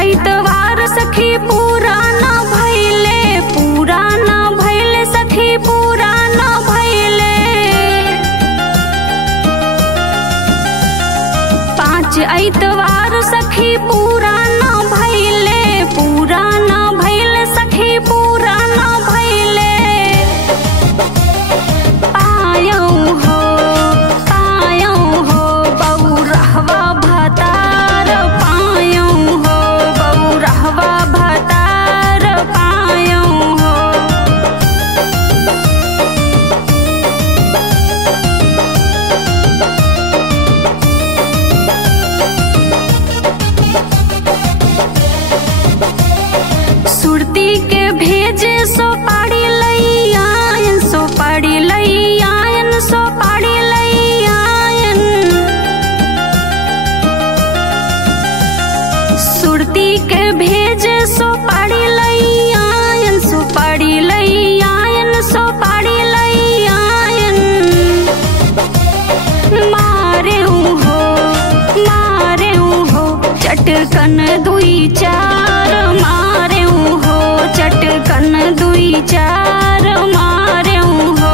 ऐतवार सखी पुराना भैले सखी पुराना भैले। 5 ऐतवार सखी पुराना भैले सखी पुराना भैले। पायौ हो बौरहवा भतार पायौ हो बौरहवा भतार पायौ हो। सुरती के भेजे सो पाड़ी लई आयन सुरती के भेजे सो पाड़ी लई आयन मारे हो चटकन 2-4 मारे हो चटकन 2-4 मारे हो।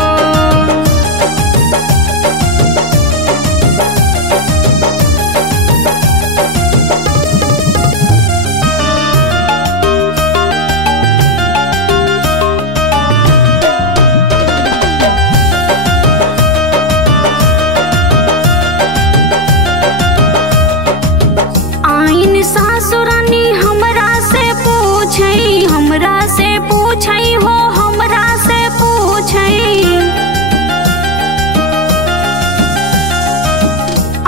आइन सासुरानी हमरा से पूछई हो हमरा से पूछई।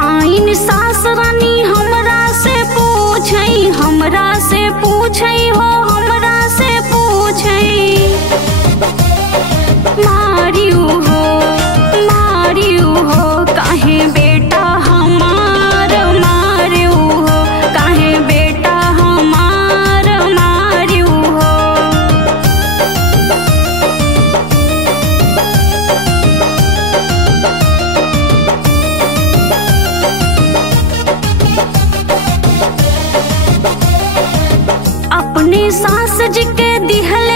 आइन सासुरानी हमरा से पूछई हो हमरा से पूछई। मारियू हो काहे बेटा हमार मारियू हो काहे बेटा हमार मारियू हो। अपने सास जी के दिहल